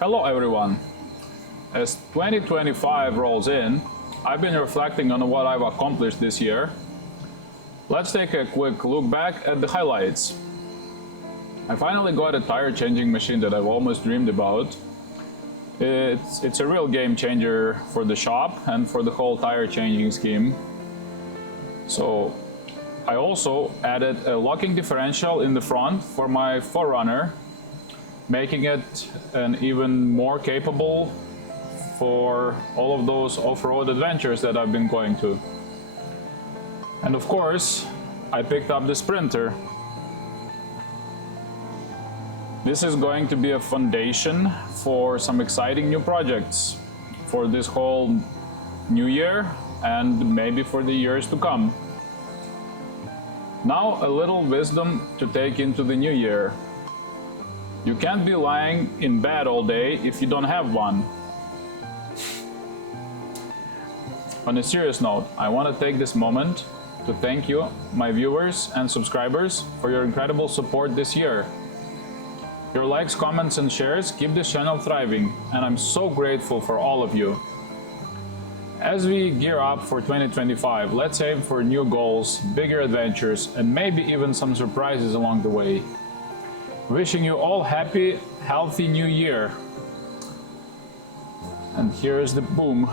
Hello everyone. As 2025 rolls in, I've been reflecting on what I've accomplished this year. Let's take a quick look back at the highlights. I finally got a tire changing machine that I've almost dreamed about. It's a real game changer for the shop and for the whole tire changing scheme. So I also added a locking differential in the front for my 4Runner, making it an even more capable for all of those off-road adventures that I've been going to. And of course, I picked up the Sprinter. This is going to be a foundation for some exciting new projects for this whole new year and maybe for the years to come. Now, a little wisdom to take into the new year. You can't be lying in bed all day if you don't have one. On a serious note, I want to take this moment to thank you, my viewers and subscribers, for your incredible support this year. Your likes, comments and shares keep this channel thriving, and I'm so grateful for all of you. As we gear up for 2025, let's aim for new goals, bigger adventures, and maybe even some surprises along the way. Wishing you all happy, healthy new year. And here's the boom.